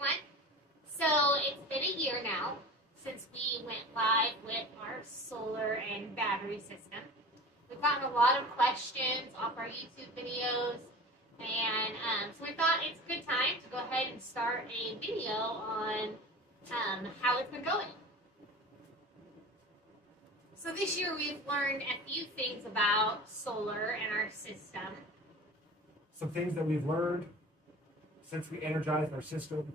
everyone. So it's been a year now since we went live with our solar and battery system. We've gotten a lot of questions off our YouTube videos, and so we thought it's a good time to go ahead and start a video on how it's been going. So this year we've learned a few things about solar and our system. Some things that we've learned since we energized our system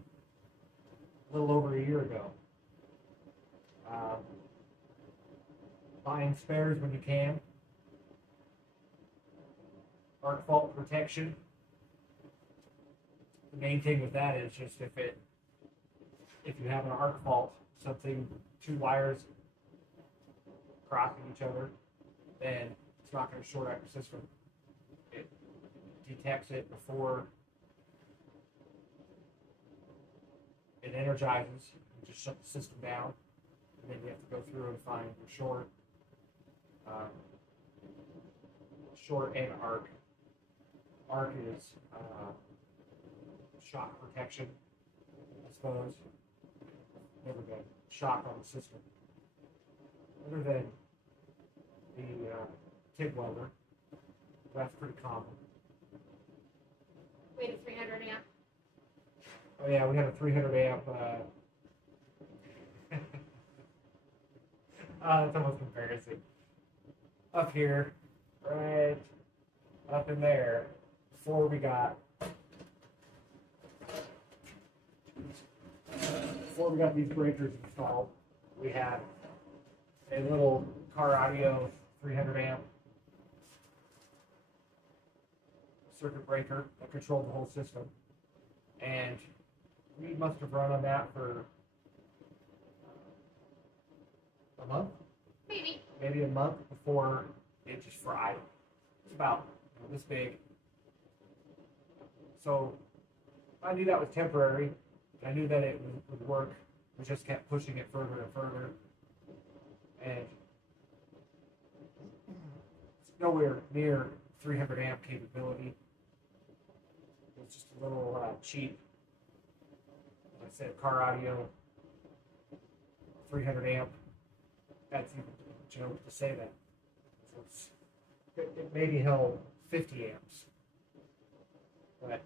a little over a year ago. Buying spares when you can. Arc fault protection. The main thing with that is just if you have an arc fault, two wires crossing each other, then it's not going to short out your system. It detects it before it energizes. You just shut the system down, and then you have to go through and find your short and arc. Arc is shock protection, I suppose. Never been shock on the system. Other than the TIG welder, that's pretty common. We had a 300 amp. Oh yeah, we had a 300 amp. It's almost embarrassing. Up here, right up in there, before we got these breakers installed, we had a little car audio 300 amp circuit breaker that controlled the whole system, and we must have run on that for a month, maybe a month before it just fried. It's about this big. So I knew that was temporary. I knew that it would work. We just kept pushing it further and further, and it's nowhere near 300 amp capability. It's just a little cheap. Like I said, car audio, 300 amp. That's even a joke to say that. So it maybe held 50 amps, but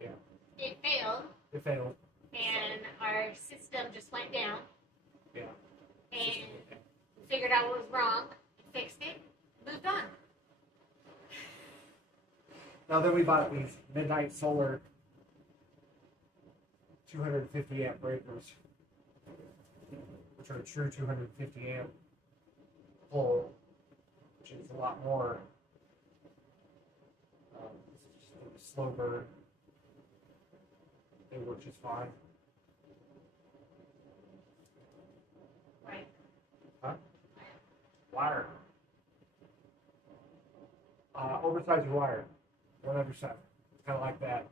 yeah. It failed. It failed. And our system just went down. Yeah. And we figured out what was wrong, fixed it, moved on. Now then we bought these Midnight Solar 250 amp breakers, which are a true 250 amp pull, which is a lot more. This is just a slow burn. They work just fine. Right. Huh? Wire. Oversize your wire. 100%. It's kind of like that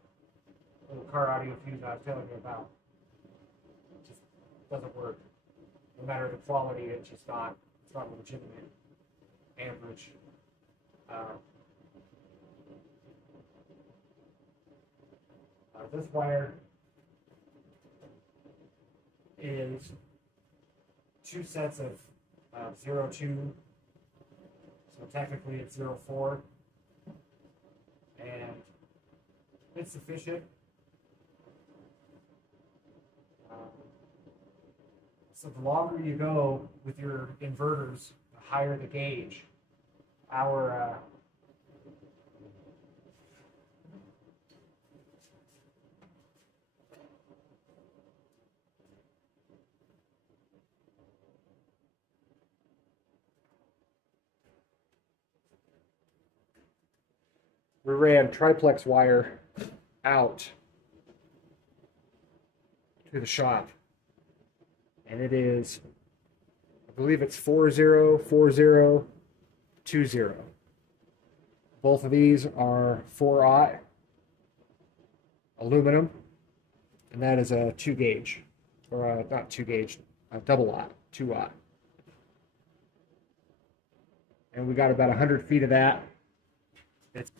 little car audio fuse I was telling you about. It just doesn't work. No matter the quality, it's not legitimate amperage. This wire is two sets of 02, so technically it's 04, and it's sufficient. So the longer you go with your inverters, the higher the gauge. We ran triplex wire out to the shop, and it is, I believe it's 404020. Both of these are 4-aught aluminum, and that is a 2 gauge, or not 2 gauge, a double-aught, 2-aught. And we got about 100 feet of that. It's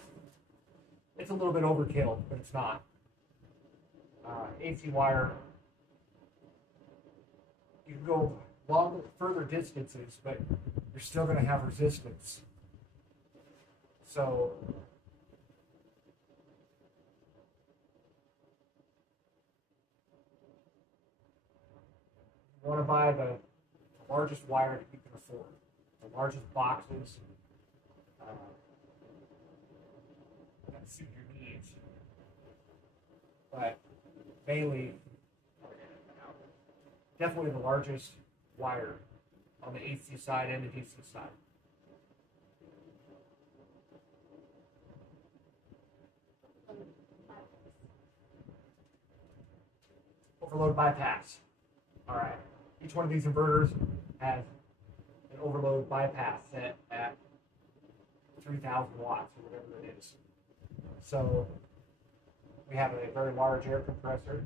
It's a little bit overkill, but it's not. AC wire, you can go further distances, but you're still going to have resistance. So you want to buy the largest wire that you can afford, the largest boxes that suit your needs. But mainly, definitely the largest wire on the AC side and the DC side. Overload bypass. All right. Each one of these inverters has an overload bypass set at 3,000 watts or whatever it is. So we have a very large air compressor,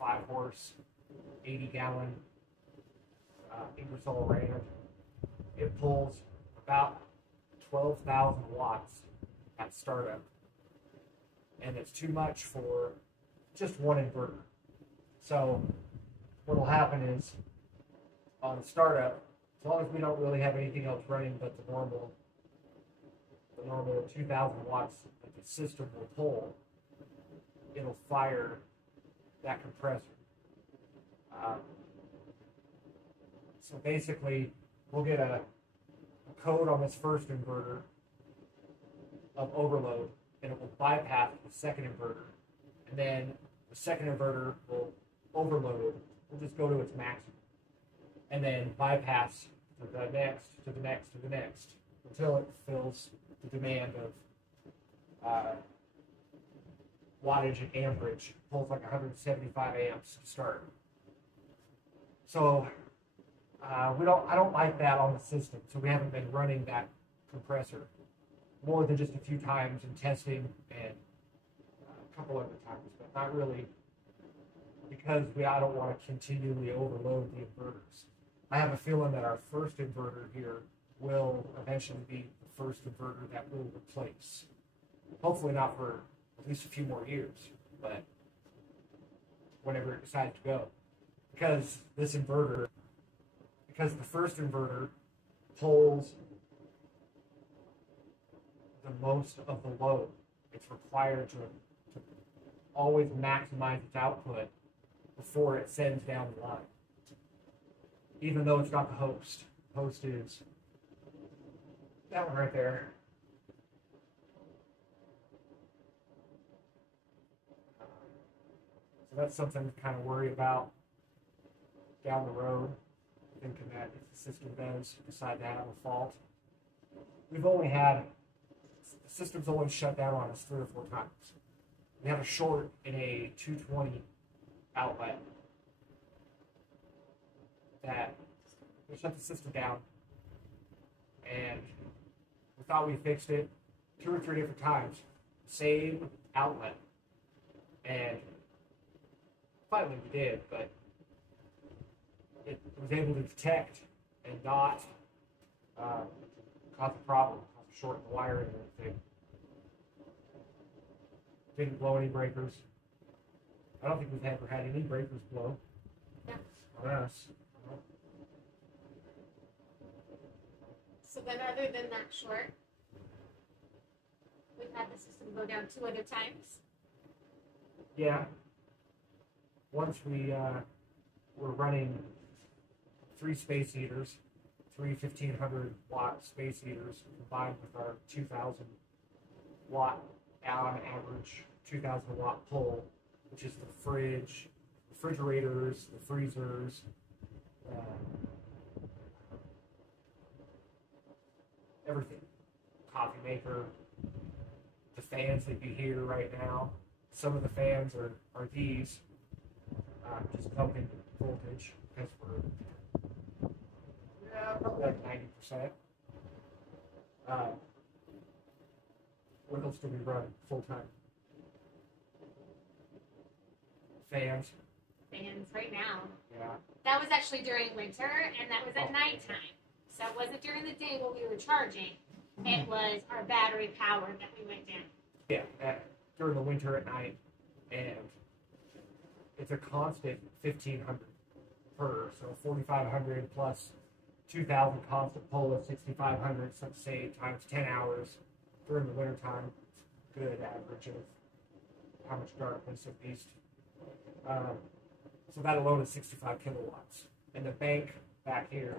5-horse, 80-gallon Inverter ram. It pulls about 12,000 watts at startup, and it's too much for just one inverter. So what will happen is, on startup, as long as we don't really have anything else running but the normal 2,000 watts that the system will pull, it'll fire that compressor. So basically, we'll get a code on this first inverter of overload, and it will bypass the second inverter, and then the second inverter will overload. We'll just go to its maximum, and then bypass to the next, to the next, to the next, until it fills the demand of wattage and amperage. Pulls like 175 amps to start. So I don't like that on the system. So we haven't been running that compressor more than just a few times in testing and a couple other times, but not really, because I don't want to continually overload the inverters. I have a feeling that our first inverter here will eventually be the first inverter that we'll replace. Hopefully not for at least a few more years, but whenever it decides to go. Because the first inverter pulls the most of the load. It's required to always maximize its output before it sends down the line. Even though it's not the host. The host is that one right there. So that's something to kind of worry about down the road, thinking that if the system does decide to have a fault. We've only had, the system's only shut down on us 3 or 4 times. We had a short in a 220 outlet that we shut the system down, and we thought we fixed it 2 or 3 different times, same outlet, and finally we did, but it was able to detect and not cause a problem, cause a short in the wiring and everything. Didn't blow any breakers. I don't think we've ever had any breakers blow on us. So then, other than that short, we've had the system go down 2 other times. Yeah. Once we were running 3 space heaters, 3 1,500 watt space heaters combined with our 2,000 watt on average 2,000 watt pull, which is the fridge, refrigerators, the freezers, everything. Coffee maker, the fans that you hear right now. Some of the fans are these, just pumping voltage because we're probably like 90%. What else do we run full time? Fans. Fans right now. Yeah. That was actually during winter, and that was at nighttime. So it wasn't during the day when we were charging. It was our battery power that we went down. Yeah, during the winter at night, and it's a constant 1,500 per, so 4,500 plus 2,000 constant pull of 6,500, so say times 10 hours during the winter time. Good average of how much darkness at least. So that alone is 65 kilowatts. And the bank back here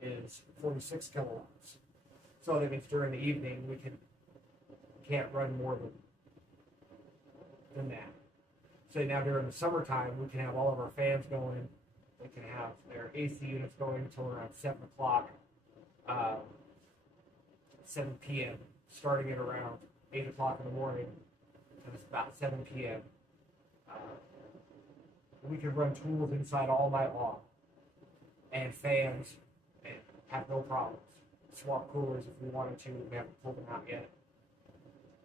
is 46 kilowatts. So that means during the evening we can't run more than that. So now during the summertime we can have all of our fans going. They can have their AC units going until around 7 o'clock, 7 p.m., starting at around 8 o'clock in the morning, and it's about 7 p.m. We could run tools inside all night long, and fans, and have no problems. Swap coolers if we wanted to. We haven't pulled them out yet,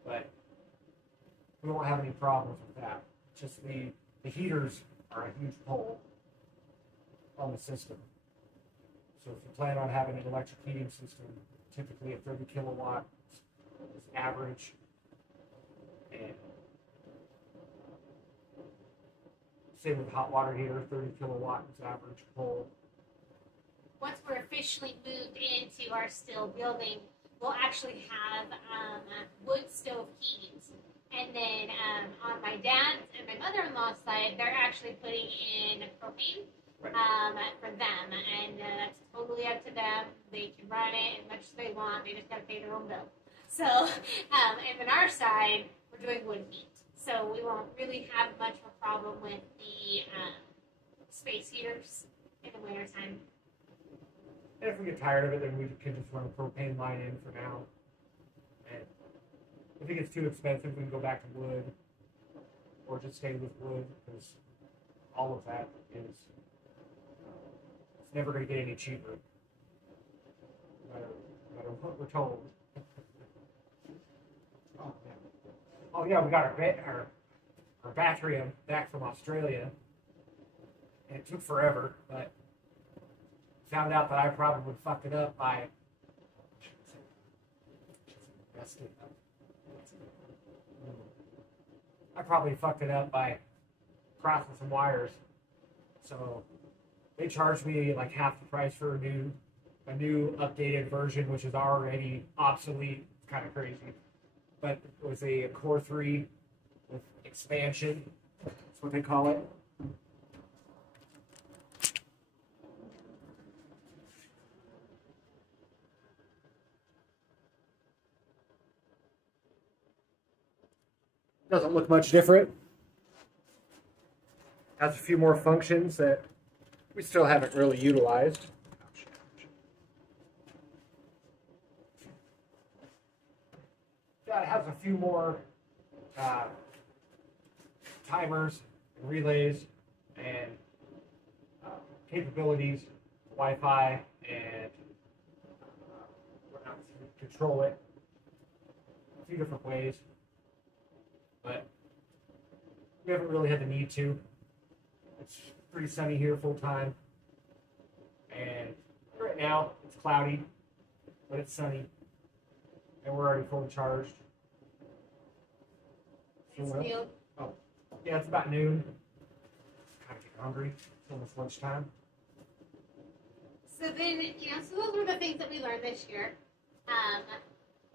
but we won't have any problems with that. Just the heaters are a huge pull on the system. So if you plan on having an electric heating system, typically at 30 kilowatt is average, and same with hot water heater, 30 kilowatt is average pull. Once we're officially moved into our still building, we'll actually have wood stove heatings. And then on my dad's and my mother-in-law's side, they're actually putting in propane for them. And that's totally up to them. They can run it as much as they want. They just got to pay their own bill. So, and then our side, we're doing wood heat. So we won't really have much of a problem with the space heaters in the wintertime. And if we get tired of it, then we can just run a propane line in for now. And if it gets too expensive, we can go back to wood, or just stay with wood, because all of that is, it's never going to get any cheaper, no matter what we're told. Oh yeah, we got our battery back from Australia, and it took forever, but found out that I probably fucked it up by crossing some wires. So they charged me like half the price for a new updated version, which is already obsolete. It's kind of crazy. But it was a Core 3 with expansion. That's what they call it. Doesn't look much different. Has a few more functions that we still haven't really utilized. Yeah, it has a few more timers, and relays, and capabilities, Wi-Fi, and control it a few different ways. But we haven't really had the need to. It's pretty sunny here full time. And right now it's cloudy, but it's sunny. And we're already fully charged. It's noon. Oh, yeah, it's about noon. Kind of getting hungry. It's almost lunchtime. So then, so those were the things that we learned this year.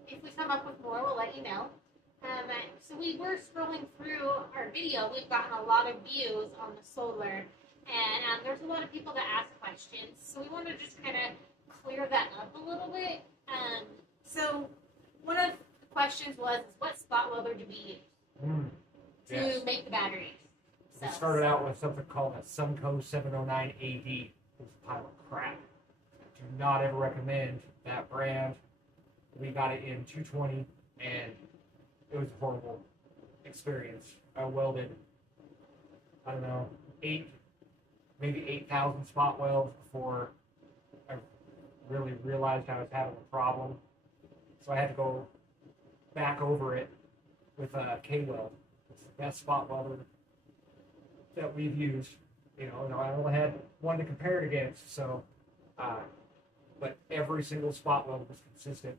If we come up with more, we'll let you know. So we were scrolling through our video. We've gotten a lot of views on the solar, and there's a lot of people that ask questions. So we want to just kind of clear that up a little bit. So one of the questions was, what spot welder do we use to make the batteries? We started out with something called a Sunco 709 AD. It was a pile of crap. Do not ever recommend that brand. We got it in 220, and it was a horrible experience. I welded, I don't know, maybe 8,000 spot welds before I really realized I was having a problem. So I had to go back over it with a K-weld. It's the best spot welder that we've used. And I only had one to compare it against. So, but every single spot weld was consistent.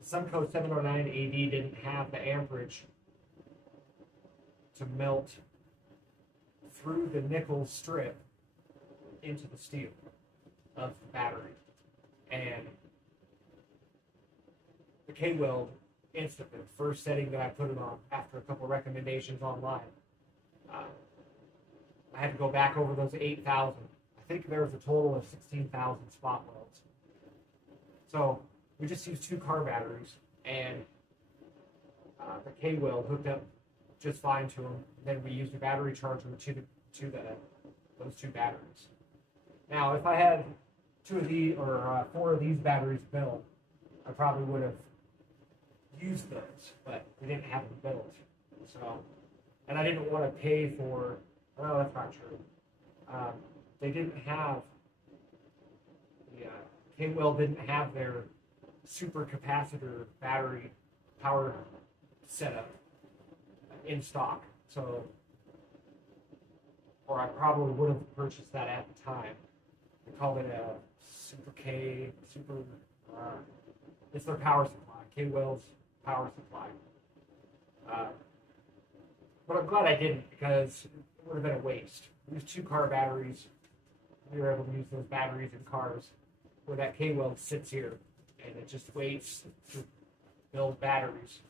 The Sunco 709 AD didn't have the amperage to melt through the nickel strip into the steel of the battery. And the K-weld instantly, first setting that I put it on after a couple recommendations online, I had to go back over those 8,000. I think there was a total of 16,000 spot welds. So we just used 2 car batteries, and the K-weld hooked up just fine to them. Then we used a battery charger to those 2 batteries. Now, if I had 2 of these or 4 of these batteries built, I probably would have used those, but we didn't have them built. So, and I didn't want to pay for. Well, that's not true. They didn't have the K-weld didn't have their super capacitor battery power setup in stock. So, or I probably would have purchased that at the time. They called it a Super K, Super. It's their power supply, K-weld's power supply. But I'm glad I didn't, because it would have been a waste. We used 2 car batteries. We were able to use those batteries in cars, where that K-weld sits here, and it just waits to build batteries.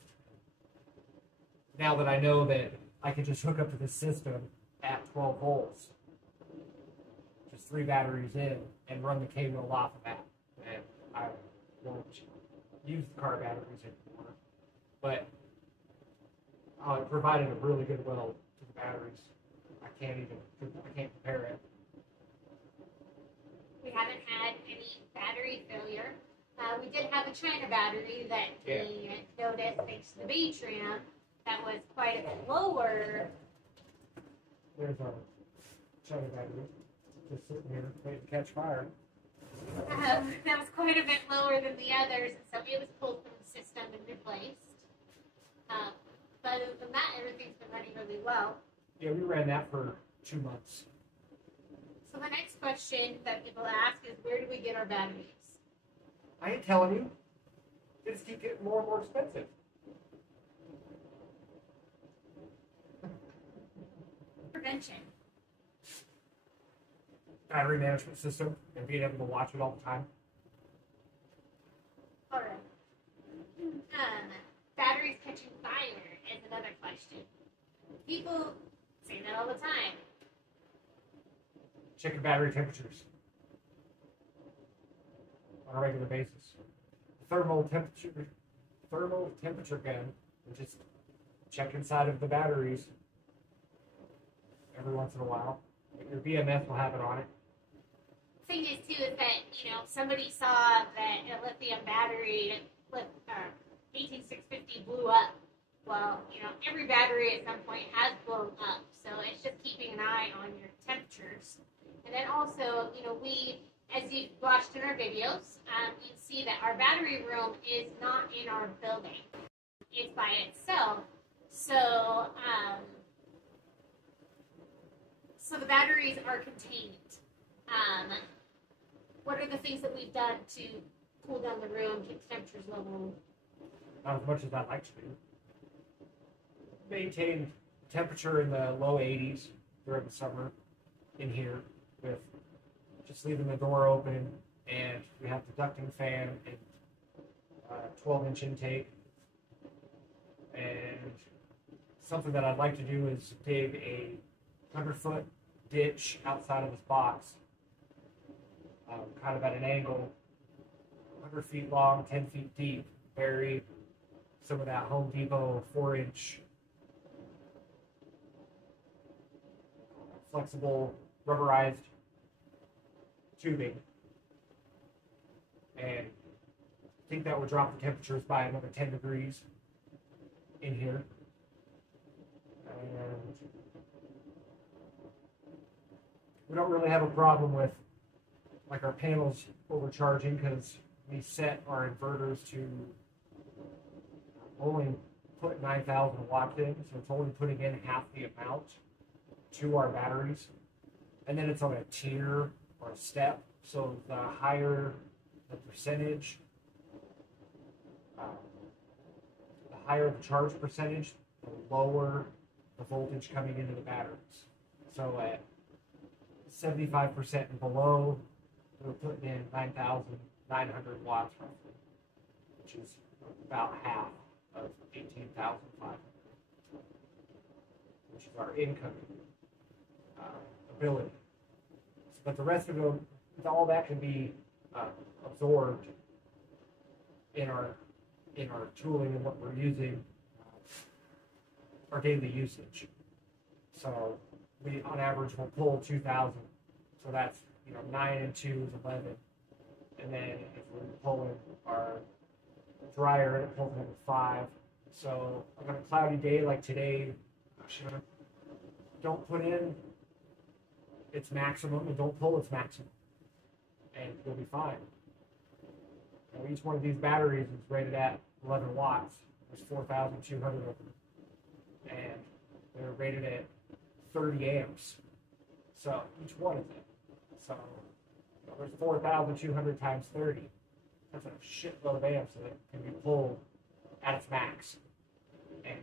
Now that I know that I can just hook up to the system at 12 volts, just 3 batteries in, and run the K-weld off of that, and I won't use the car batteries anymore. But it provided a really good weld to the batteries. I can't compare it. We haven't had any battery failure. We did have a China battery that we noticed, thanks to the B-tram, that was quite a bit lower. There's our China battery just sitting here waiting to catch fire. That was quite a bit lower than the others, and so it was pulled from the system and replaced. But other than that, everything's been running really well. Yeah, we ran that for 2 months. So the next question that people ask is, where do we get our batteries? I ain't telling you. They just keep getting more and more expensive. Prevention. Battery management system and being able to watch it all the time. All right. Batteries catching fire is another question. People say that all the time. Check your battery temperatures on a regular basis. Thermal temperature gun, and just check inside of the batteries every once in a while. Your BMS will have it on it. The thing is, too, is that, somebody saw that a lithium battery, 18650, blew up. Well, every battery at some point has blown up. So it's just keeping an eye on your temperatures. And then also, we, as you've watched in our videos, you can see that our battery room is not in our building. It's by itself. So, so the batteries are contained. What are the things that we've done to cool down the room, keep the temperatures level? Not as much as I'd like to do. Maintain temperature in the low 80s during the summer in here, with just leaving the door open, and we have the ducting fan and 12-inch intake. And something that I'd like to do is dig a 100-foot ditch outside of this box, kind of at an angle, 100 feet long, 10 feet deep, bury some of that Home Depot 4-inch flexible rubberized tubing, and I think that would drop the temperatures by another 10 degrees in here. And we don't really have a problem with our panels overcharging, because we set our inverters to only put 9,000 watts in, so it's only putting in half the amount to our batteries. And then it's on a tier or a step, so the higher the percentage, the higher the charge percentage, the lower the voltage coming into the batteries. So at 75% and below, we're putting in 9,900 watts roughly, which is about half of 18,500, which is our incoming ability. But the rest of them, all that can be absorbed in our tooling and what we're using, our daily usage. So we, on average, will pull 2,000. So that's 9 and 2 is 11. And then if we're pulling our dryer, it pulls another 5. So on a cloudy day like today, don't put in its maximum and don't pull its maximum, and you'll be fine. Each one of these batteries is rated at 11 watts. There's 4,200 of them, and they're rated at 30 amps. So each one is it. So there's 4,200 times 30. That's a shitload of amps that can be pulled at its max, and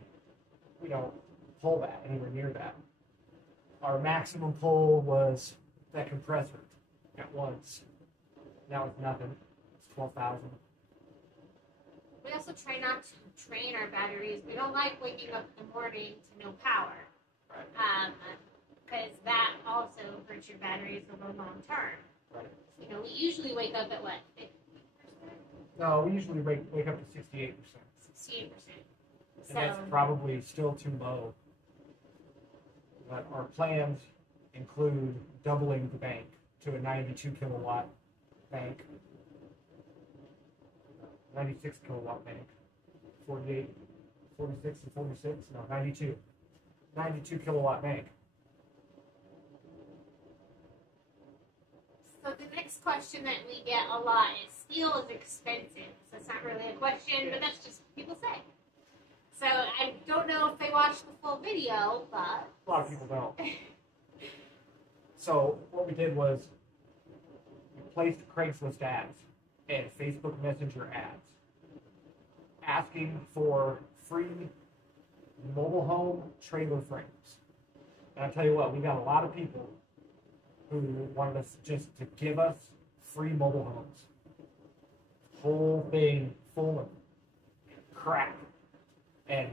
we don't pull that anywhere near that. Our maximum pull was that compressor at once. That was nothing. It's 12,000. We also try not to drain our batteries. We don't like waking up in the morning to no power. Right. Because that also hurts your batteries in the long term. Right. We usually wake up at what, 50%? No, we usually wake up to 68%. 68%. And that's probably still too low. But our plans include doubling the bank to a 92 kilowatt bank, 96 kilowatt bank, 48, 46 and 46, no, 92 kilowatt bank. So the next question that we get a lot is, steel is expensive. So it's not really a question, but that's just what people say. So I don't know if they watched the full video, but A lot of people don't. So what we did was we placed Craigslist ads and Facebook Messenger ads asking for free mobile home trailer frames. And I tell you what, we got a lot of people who wanted us just to give us free mobile homes. Whole thing full of crap. And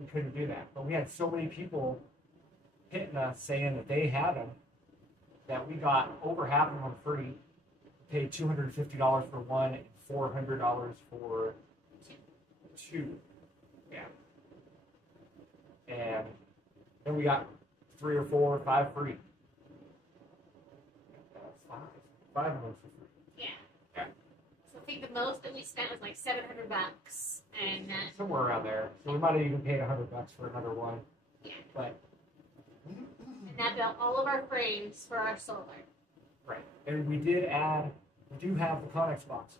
we couldn't do that. But we had so many people hitting us saying that they had them that we got over half of them free. Paid $250 for one and $400 for two. Yeah. And then we got 3 or 4 or 5 free. That's 5 of them for free. yeah. Yeah. So I think the most that we spent was like $700, and Somewhere around there. So we might have even paid $100 for another one. yeah. But And that built all of our frames for our solar. right. And we do have the Connex boxes.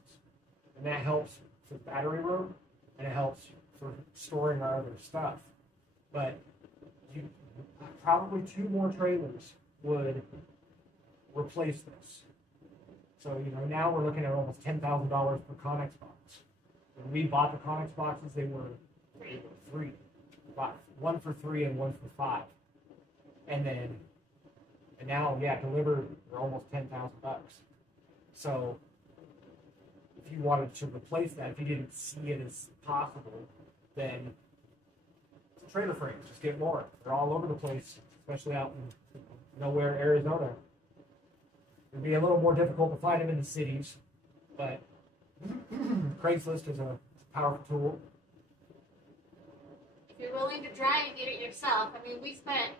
And that helps for battery room, and it helps for storing our other stuff. But probably 2 more trailers would replace this. So, now we're looking at almost $10,000 per Connex box. When we bought the Connex boxes, they were free. Bought 1 for 3 and 1 for 5. And now, delivered, they're almost $10,000. So, if you wanted to replace that, if you didn't see it as possible, then trailer frames, just get more. They're all over the place, especially out in nowhere, Arizona. It'd be a little more difficult to find them in the cities, but Craigslist is a powerful tool. If you're willing to try and get it yourself, I mean, we spent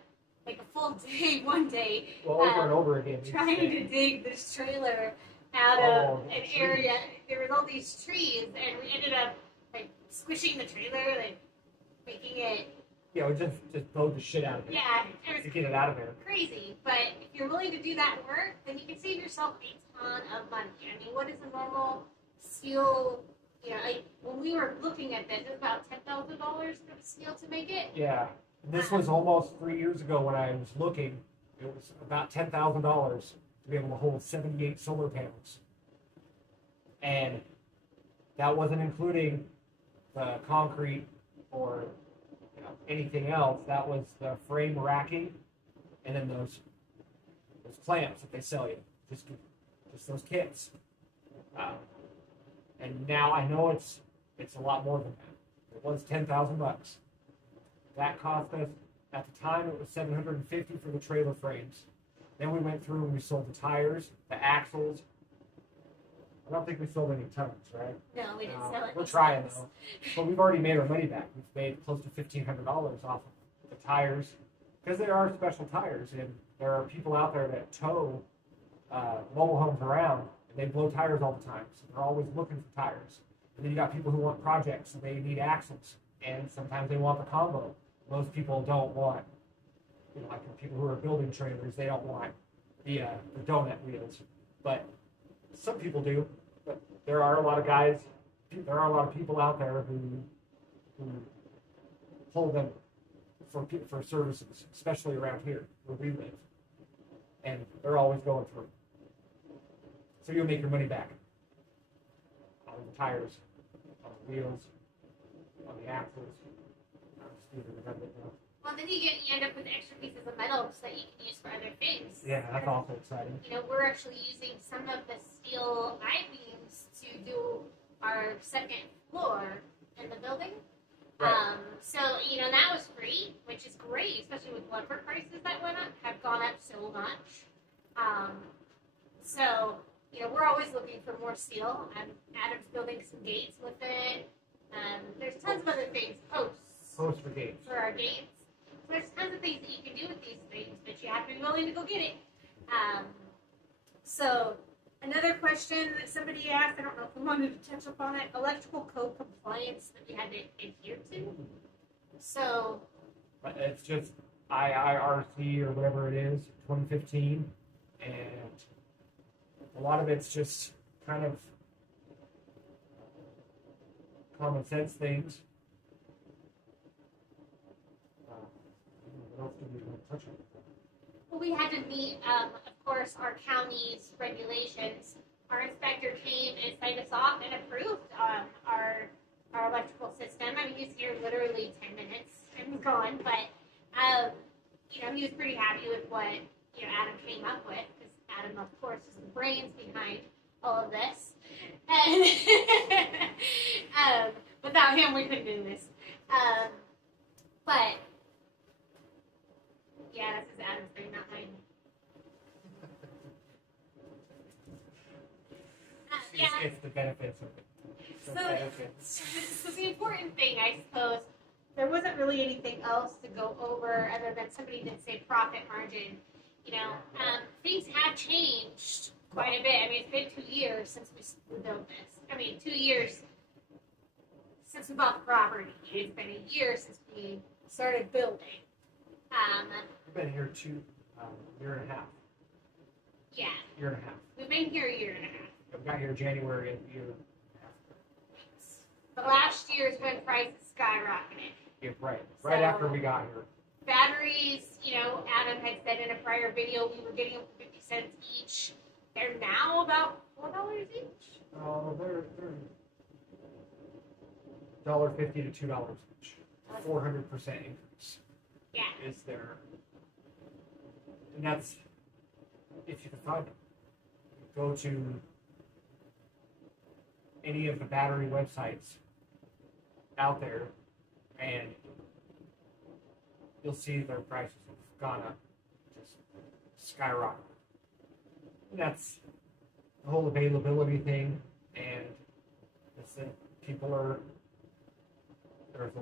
like a full day, one day, over and over again, trying to dig this trailer out of an area. There was all these trees, and we ended up like squishing the trailer, like making it. Yeah, we just blowed the shit out of it. Yeah, it was to get it out of there. crazy. But if you're willing to do that work, then you can save yourself a ton of money. I mean, what is a normal steel? When we were looking at this, it was about $10,000 for the steel to make it. Yeah, this was almost 3 years ago when I was looking. It was about $10,000 to be able to hold 78 solar panels, and that wasn't including the concrete or anything else. That was the frame racking, and then those clamps that they sell you, just those kits. And now I know it's a lot more than that. It was $10,000. That cost us, at the time it was $750 for the trailer frames. Then we went through and we sold the tires, the axles. I don't think we sold any tons, right? No, we didn't sell it. We're trying though, but we've already made our money back. We've made close to $1,500 off of the tires, because they are special tires, and there are people out there that tow mobile homes around, and they blow tires all the time, so they're always looking for tires. And then you got people who want projects, and they need axles, and sometimes they want the combo. Most people don't want, like the people who are building trailers, they don't want the donut wheels, but some people do. But there are a lot of guys, there are a lot of people out there who pull them for services, especially around here where we live, and they're always going through. So you'll make your money back on the tires, on the wheels, on the axles. I'm just doing redundant now. Well, then you end up with extra pieces of metal that you can use for other things. Yeah, that's also exciting. We're actually using some of the steel I-beams to do our second floor in the building. Right. So, that was free, which is great, especially with lumber prices that have gone up so much. So, we're always looking for more steel. Adam's building some gates with it. There's tons of other things, posts for gates. for our gates. So there's tons of things that you can do with these things, but you have to be willing to go get it. So another question that somebody asked, I don't know if we wanted to touch upon it, electrical code compliance that we had to adhere to. So it's just IIRC or whatever it is, 2015, and a lot of it's just kind of common sense things. What else do we want to touch on? Well, we had to meet, of course, our county's regulations. Our inspector came and signed us off and approved our electrical system. I mean, he's here literally 10 minutes and he's gone, but he was pretty happy with what Adam came up with, because Adam, of course, is the brains behind all of this. And without him, we couldn't do this. But yeah, this is Adam's brain, not mine. It's the benefits of it. So the important thing, I suppose, there wasn't really anything else to go over other than somebody did say profit margin. Things have changed quite a bit. I mean, it's been 2 years since we built this. I mean, 2 years since we bought the property. It's been a year since we started building. We've been here year and a half. Yeah. Year and a half. We've been here a year and a half. We got here January of the year. But last year's when prices skyrocketed. Yeah, right. Right after we got here. Batteries, Adam had said in a prior video we were getting them for 50 cents each. They're now about $4 each. They're $1.50 to $2 each. 400% increase. Yeah. Is there? And that's if you can find them. Go to any of the battery websites out there, and you'll see their prices have gone up, just skyrocketed. And that's the whole availability thing, and it's that there's a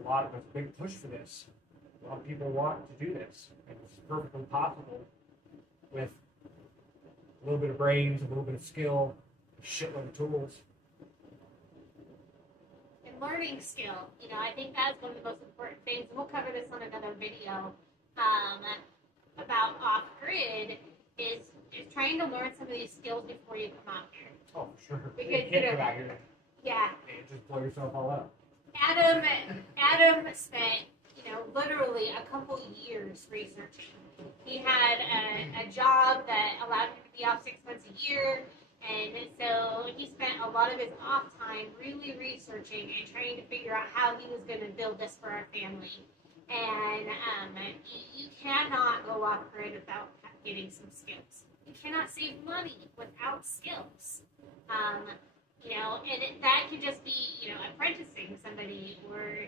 big push for this. A lot of people want to do this, and it's perfectly possible with a little bit of brains, a little bit of skill, a shitload of tools. And learning skill, I think that's one of the most important things. We'll cover this on another video about off-grid, is trying to learn some of these skills before you come out here. Oh, for sure. Because, you can't come out here. Yeah. And just blow yourself all up. Adam spent, literally a couple years researching. He had a job that allowed him to be off 6 months a year, and so he spent a lot of his off time really researching and trying to figure out how he was going to build this for our family. And you cannot go off grid without getting some skills. You cannot save money without skills. And that could just be, apprenticing somebody, or,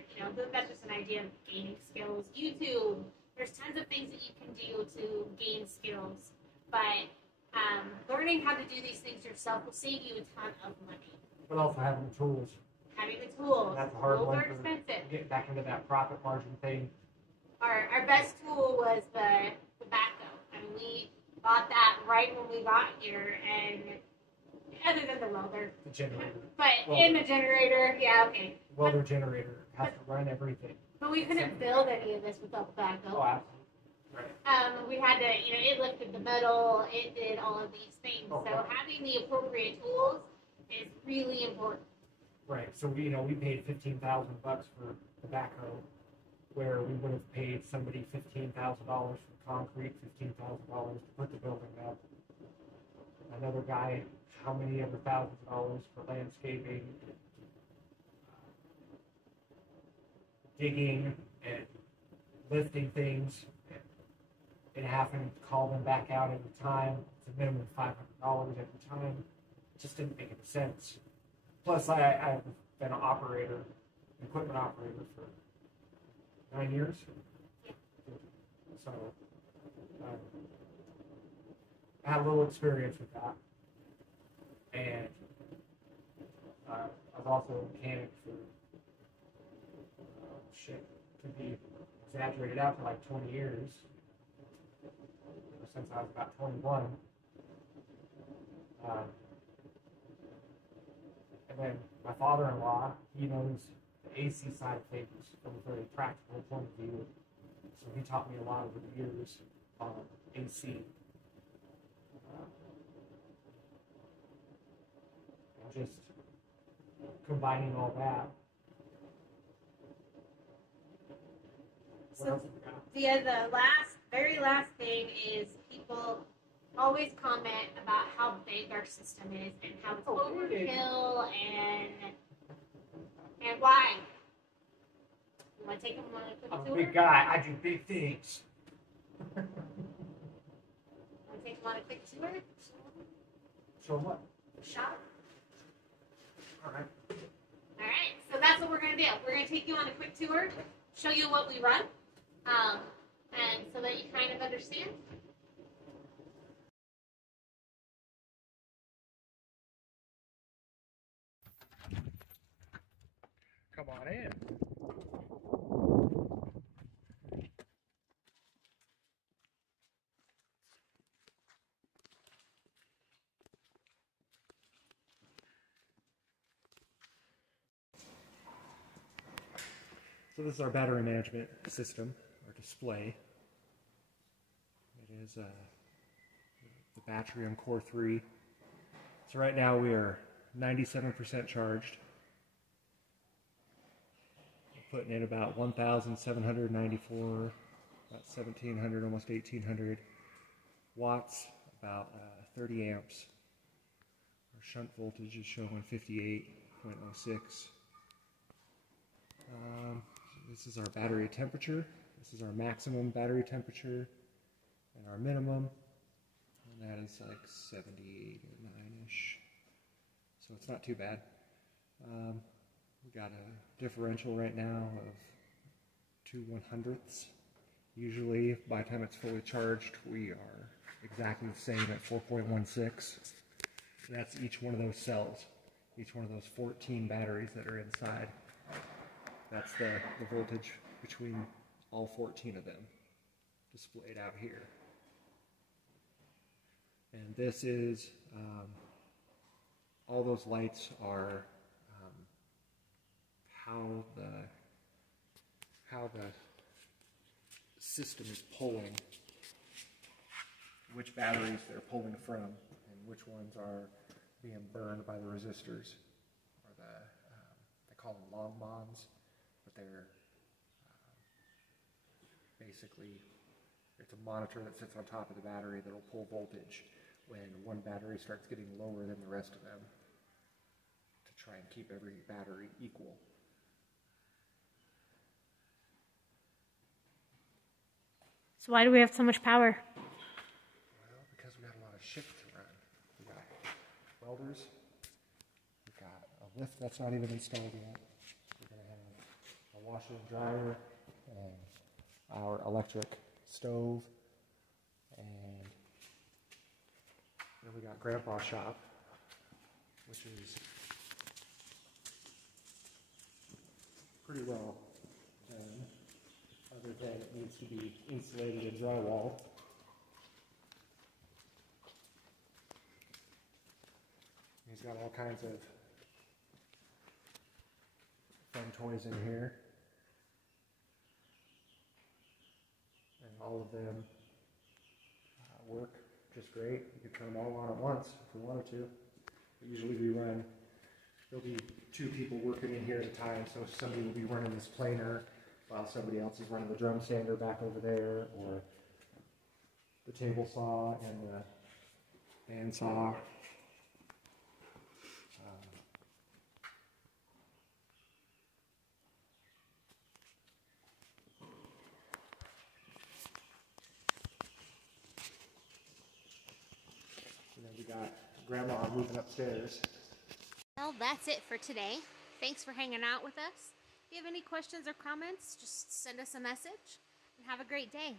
that's just an idea of gaining skills. YouTube, there's tons of things that you can do to gain skills, but learning how to do these things yourself will save you a ton of money. But also having the tools. Having the tools. That's a hard tools one are for expensive. getting back into that profit margin thing. Our best tool was the backhoe. I mean, we bought that right when we got here, and other than the welder. The generator. But in the generator, yeah, okay. Welder generator has to run everything. But we couldn't build any of this without the backhoe. Oh, absolutely. Right. We had to, it lifted the metal, it did all of these things. Oh, so right. having the appropriate tools is really important. Right. So we paid $15,000 for the backhoe, where we would have paid somebody $15,000 for concrete, $15,000 to put the building up. Another guy, how many other thousands of dollars for landscaping, digging, and lifting things, and having to call them back out every time. It's a minimum of $500 every time. It just didn't make any sense. Plus, I've been an operator, equipment operator for 9 years. So I have a little experience with that. And I was also a mechanic for, could be exaggerated out to like 20 years. Since I was about 21. And then my father-in-law, he knows the AC side of things from a very practical point of view. So he taught me a lot over the years on AC. And just combining all that. So the very last thing is people always comment about how big our system is and how it's overkill and why. You want to take them on a quick tour? I'm a big guy. I do big things. Want to take them on a quick tour? So what? Shop. All right. All right. So that's what we're going to do. We're going to take you on a quick tour, show you what we run, and so that you kind of understand. Come on in. So this is our battery management system, our display. It is the battery on core 3. So right now we are 97% charged. We're putting in about 1,794, about 1,700, almost 1,800 watts, about 30 amps. Our shunt voltage is showing 58.06. This is our battery temperature. This is our maximum battery temperature and our minimum. And that is like 78 or 9-ish. So it's not too bad. We got a differential right now of 2/100ths. Usually by the time it's fully charged, we are exactly the same at 4.16. That's each one of those cells, each one of those 14 batteries that are inside. That's the voltage between all 14 of them displayed out here. And this is, all those lights are how the system is pulling, which batteries they're pulling from, and which ones are being burned by the resistors, or they call them long bonds. But they're basically, it's a monitor that sits on top of the battery that will pull voltage when one battery starts getting lower than the rest of them, to try and keep every battery equal. So why do we have so much power? Well, because we got a lot of shit to run. We got welders. We've got a lift that's not even installed yet. We're going to have a washer and dryer and our electric stove. And then we got Grandpa's shop, which is pretty well done, other than it needs to be insulated and drywalled. He's got all kinds of fun toys in here, and all of them work just great. You can turn them all on at once if we wanted to. But usually there'll be 2 people working in here at a time, so somebody will be running this planer while somebody else is running the drum sander back over there, or the table saw and the band saw. And then we got Grandma moving upstairs. Well, that's it for today. Thanks for hanging out with us. If you have any questions or comments, just send us a message and have a great day.